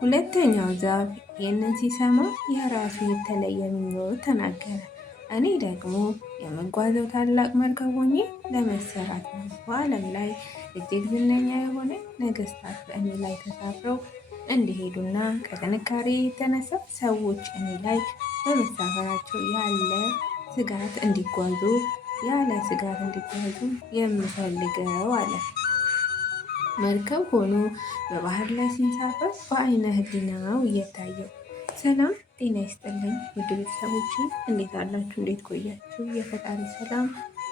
ሁለተኛው ዛፍ ይህንን ሲሰማ የራሱ የተለየ ምኞት ተናገረ። እኔ ደግሞ የምጓዘው ታላቅ መርከብ ሆኜ ለመሰራት ነው። በዓለም ላይ እጅግ ዝነኛ የሆነ ነገስታት በእኔ ላይ ተሳፍረው እንዲሄዱና ከጥንካሬ የተነሳ ሰዎች እኔ ላይ በመሳፈራቸው ያለ ስጋት እንዲጓዙ የምፈልገው አለ። መርከብ ሆኖ በባህር ላይ ሲንሳፈፍ በአይነ ህሊናው እየታየው። ሰላም ጤና ይስጥልኝ ውድ ቤተሰቦቼ፣ እንዴት አላችሁ? እንዴት ቆያችሁ? የፈጣሪ ሰላም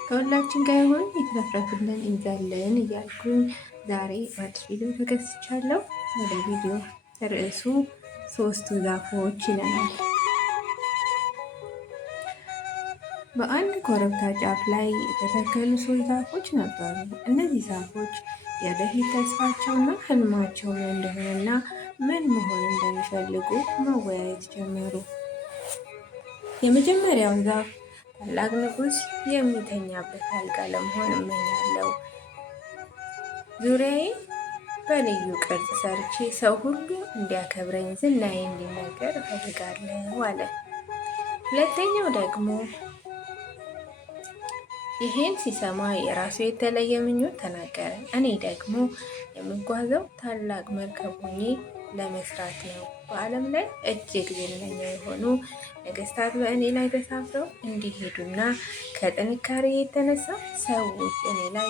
ከሁላችን ጋር ይሁን፣ የተረፍረፍልን እንዛለን እያልኩኝ ዛሬ በአዲስ ቪዲዮ ተከስቻለሁ። ወደ ቪዲዮ ርዕሱ ሶስቱ ዛፎች ይለናል። በአንድ ኮረብታ ጫፍ ላይ የተተከሉ ሶስት ዛፎች ነበሩ። እነዚህ ዛፎች የወደፊት ተስፋቸውና ህልማቸው ምን እንደሆነና ምን መሆን እንደሚፈልጉ መወያየት ጀመሩ። የመጀመሪያው ዛፍ ታላቅ ንጉሥ የሚተኛበት አልጋ ለመሆን እመኛለሁ። ዙሪያዬ በልዩ ቅርጽ ሰርቼ ሰው ሁሉ እንዲያከብረኝ፣ ዝናዬ እንዲነገር እፈልጋለሁ አለ። ሁለተኛው ደግሞ ይሄን ሲሰማ የራሱ የተለየ ምኞት ተናገረ። እኔ ደግሞ የምጓዘው ታላቅ መርከብ ሆኜ ለመስራት ነው። በዓለም ላይ እጅግ ዝነኛ የሆኑ ነገስታት በእኔ ላይ ተሳፍረው እንዲሄዱና ከጥንካሬ የተነሳ ሰዎች እኔ ላይ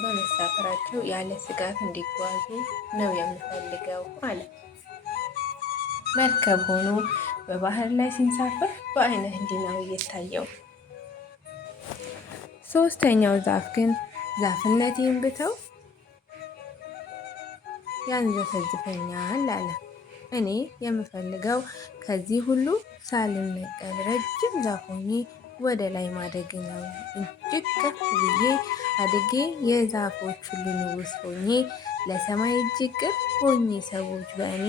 በመሳፈራቸው ያለ ስጋት እንዲጓዙ ነው የምፈልገው አለ። መርከብ ሆኖ በባህር ላይ ሲንሳፈፍ በአይነ ህሊናው እየታየው። ሶስተኛው ዛፍ ግን ዛፍነቴን ብተው ያንዘፈዝፈኛል አለ። እኔ የምፈልገው ከዚህ ሁሉ ሳልነቀል ረጅም ዛፍ ሆኜ ወደ ላይ ማደግ ነው። እጅግ ከፍ ብዬ አድጌ የዛፎች ሁሉ ንጉሥ ሆኜ ለሰማይ እጅግ ቅርብ ሆኜ ሰዎች በእኔ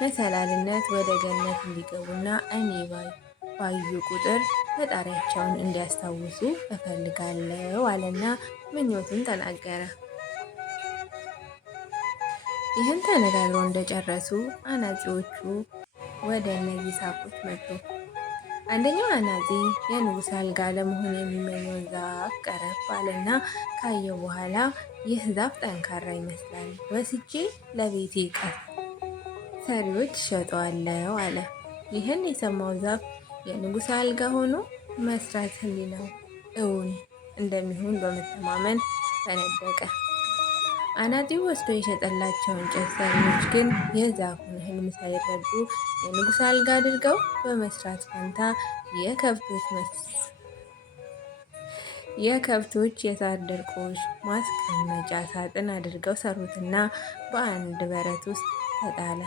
መሰላልነት ወደ ገነት እንዲገቡና እኔ ባዩ ቁጥር ፈጣሪያቸውን እንዲያስታውሱ እፈልጋለሁ አለና ምኞቱን ተናገረ። ይህን ተነጋግረው እንደጨረሱ አናጺዎቹ ወደ እነዚህ ዛፎች መጡ። አንደኛው አናጺ የንጉሥ አልጋ ለመሆን የሚመኘውን ዛፍ ቀረብ አለና ካየው በኋላ ይህ ዛፍ ጠንካራ ይመስላል፣ ወስጄ ለቤቴ ሰሪዎች እሸጠዋለሁ አለ። ይህን የሰማው ዛፍ የንጉሥ አልጋ ሆኖ መስራት ህሊናው እውን እንደሚሆን በመተማመን ፈነደቀ። አናጢው ወስዶ የሸጠላቸው እንጨት ሰሪዎች ግን የዛፉን ህልም ሳይረዱ የንጉሥ አልጋ አድርገው በመስራት ፈንታ የከብቶች የሳር ድርቆሽ ማስቀመጫ ሳጥን አድርገው ሰሩትና በአንድ በረት ውስጥ ተጣለ።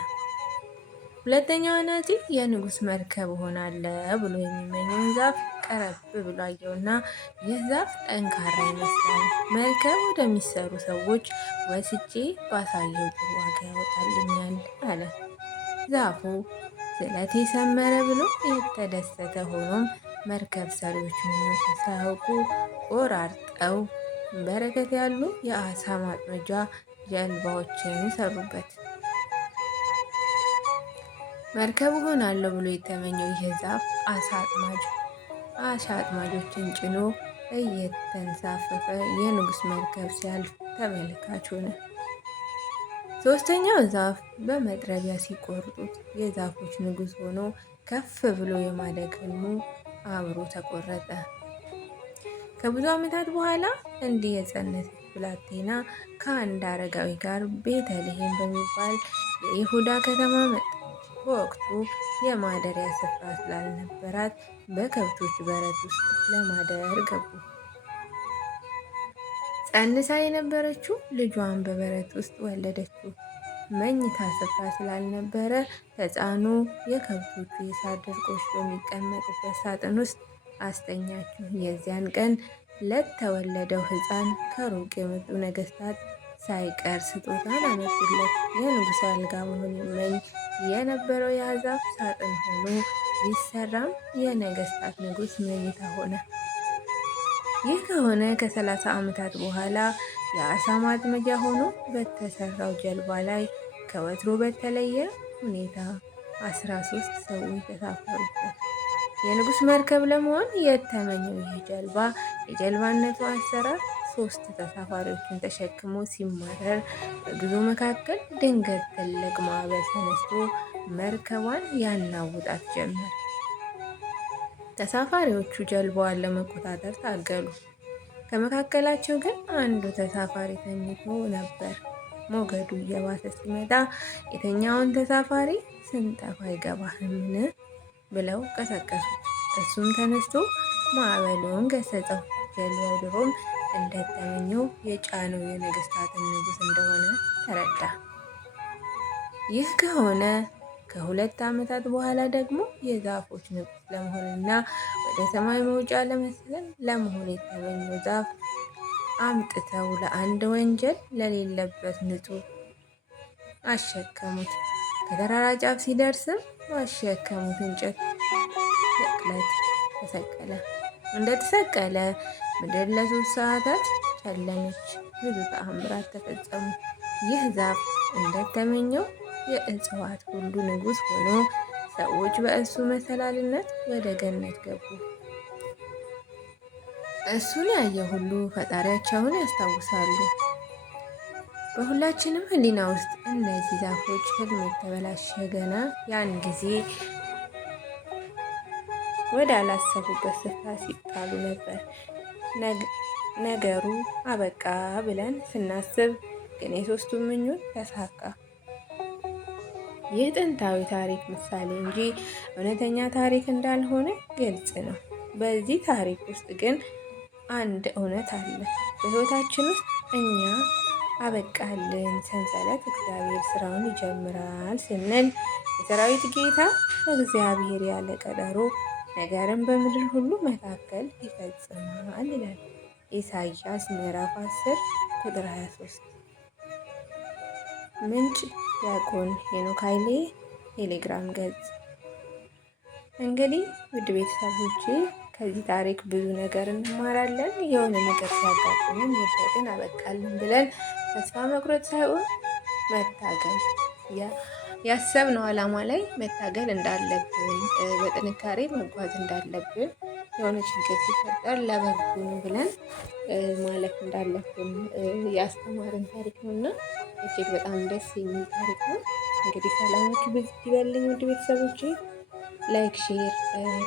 ሁለተኛው አናጺ የንጉሥ መርከብ እሆናለሁ ብሎ የሚመኘውን ዛፍ ቀረብ ብሎ አየውና ይህ ዛፍ ጠንካራ ይመስላል፣ መርከብ ወደሚሰሩ ሰዎች ወስጄ ባሳየው ጥሩ ዋጋ ያወጣልኛል አለ። ዛፉ ስለቴ ሰመረ ብሎ የተደሰተ ሆኖም መርከብ ሰሪዎች ምኞቱን ሳያውቁ ቆራርጠው በረከት ያሉ የአሳ ማጥመጃ ጀልባዎችን ሰሩበት። መርከብ እሆናለሁ ብሎ የተመኘው ይህ ዛፍ አሳ አጥማጆችን ጭኖ እየተንሳፈፈ የንጉሥ መርከብ ሲያልፍ ተመልካች ሆነ። ሶስተኛው ዛፍ በመጥረቢያ ሲቆርጡት የዛፎች ንጉሥ ሆኖ ከፍ ብሎ የማደግ ህልሙ አብሮ ተቆረጠ። ከብዙ ዓመታት በኋላ እንዲህ የጸነሰች ብላቴና ከአንድ አረጋዊ ጋር ቤተልሔም በሚባል የይሁዳ ከተማ መጣች። በወቅቱ የማደሪያ ስፍራ ስላልነበራት በከብቶች በረት ውስጥ ለማደር ገቡ። ጸንሳ የነበረችው ልጇን በበረት ውስጥ ወለደችው። መኝታ ስፍራ ስላልነበረ ሕፃኑ የከብቶቹ የሳር ድርቆሽ በሚቀመጥበት ሳጥን ውስጥ አስተኛችው። የዚያን ቀን ለተወለደው ሕፃን ከሩቅ የመጡ ነገስታት ሳይቀር ስጦታን አመጡለት። የንጉሥ አልጋ መሆን ይመኝ የነበረው የአሕዛብ ሳጥን ሆኖ ቢሰራም የነገስታት ንጉሥ መኝታ ሆነ። ይህ ከሆነ ከ30 ዓመታት በኋላ የአሳ ማጥመጃ ሆኖ በተሰራው ጀልባ ላይ ከወትሮ በተለየ ሁኔታ 13 ሰዎች ተሳፈሩበት። የንጉሥ መርከብ ለመሆን የተመኘው ይህ ጀልባ የጀልባነቱ አሰራር 3 ተሳፋሪዎችን ተሸክሞ ሲማረር በጉዞ መካከል ድንገት ትልቅ ማዕበል ተነስቶ መርከቧን ያናውጣት ጀመር። ተሳፋሪዎቹ ጀልባዋን ለመቆጣጠር ታገሉ። ከመካከላቸው ግን አንዱ ተሳፋሪ ተኝቶ ነበር። ሞገዱ እየባሰ ሲመጣ የተኛውን ተሳፋሪ ስንጠፋ አይገባህምን ብለው ቀሰቀሱት። እሱም ተነስቶ ማዕበሉን ገሰጸው። ጀልባው ድሮም እንደተመኘው የጫነው የነገስታትን ንጉሥ እንደሆነ ተረዳ። ይህ ከሆነ ከ2 ዓመታት በኋላ ደግሞ የዛፎች ንጉሥ ለመሆንና ወደ ሰማይ መውጫ ለመሆን የተመኘው ዛፍ አምጥተው ለአንድ ወንጀል ለሌለበት ንጹሕ አሸከሙት። ከተራራ ጫፍ ሲደርስም ባሸከሙት እንጨት ስቅለት ተሰቀለ። እንደተሰቀለ ምድር ለ3 ሰዓታት ጨለመች። ብዙ ተአምራት ተፈጸሙ። ይህ ዛፍ እንደተመኘው የእጽዋት ሁሉ ንጉሥ ሆኖ ሰዎች በእሱ መሰላልነት ወደ ገነት ገቡ። እሱን ያየ ሁሉ ፈጣሪያቸውን ያስታውሳሉ። በሁላችንም ሕሊና ውስጥ እነዚህ ዛፎች ህልም የተበላሸ ገና ያን ጊዜ ወደ አላሰቡበት ስፍራ ሲጣሉ ነበር። ነገሩ አበቃ ብለን ስናስብ ግን የ3ቱም ምኞት ተሳካ። ይህ ጥንታዊ ታሪክ ምሳሌ እንጂ እውነተኛ ታሪክ እንዳልሆነ ግልጽ ነው። በዚህ ታሪክ ውስጥ ግን አንድ እውነት አለ። በሕይወታችን ውስጥ እኛ አበቃልን ሰንሰለት እግዚአብሔር ስራውን ይጀምራል ስንል የሰራዊት ጌታ እግዚአብሔር ያለ ቀጠሮ ነገርን በምድር ሁሉ መካከል ይፈጽማል ይላል ኢሳይያስ ምዕራፍ 10 ቁጥር 23። ምንጭ ዲያቆን ሄኖክ ኃይሌ ቴሌግራም ገጽ። እንግዲህ ውድ ቤተሰቦቼ ከዚህ ታሪክ ብዙ ነገር እንማራለን። የሆነ ነገር ሲያጋጥመን ግን አበቃልን ብለን ተስፋ መቁረጥ ሳይሆን መታገል፣ ያሰብነው ዓላማ ላይ መታገል እንዳለብን፣ በጥንካሬ መጓዝ እንዳለብን፣ የሆነ ችግር ሲፈጠር ለበጎ ብለን ማለፍ እንዳለብን ያስተማረን ታሪክ ነው እና እጅግ በጣም ደስ የሚል ታሪክ ነው። እንግዲህ ሰላማችሁ ብዙ ይበልኝ ውድ ቤተሰቦቼ። ላይክ፣ ሼር፣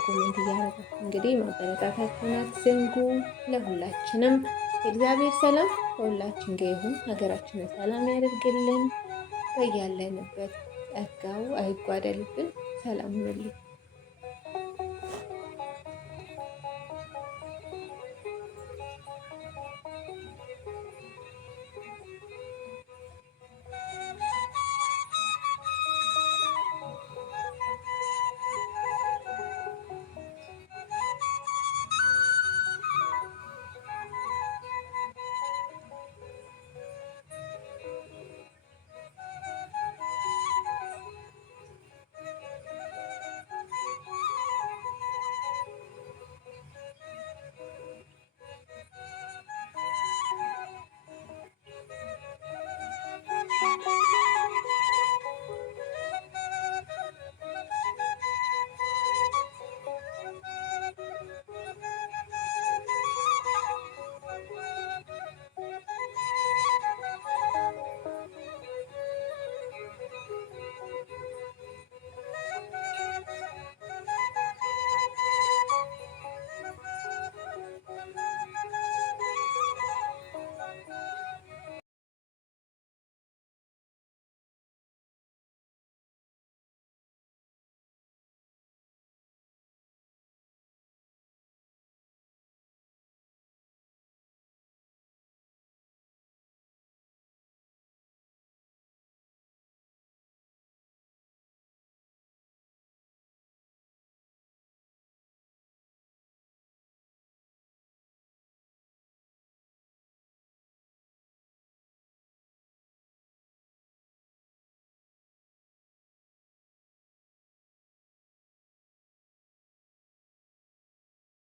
ኮሜንት እያደረጋችሁ እንግዲህ ማበረታታችሁን አትዘንጉ። ለሁላችንም የእግዚአብሔር ሰላም ከሁላችን ጋር ይሁን። ሀገራችንን ሰላም ያደርግልን። በያለንበት ጸጋው አይጓደልብን። ሰላም ሁኑልኝ።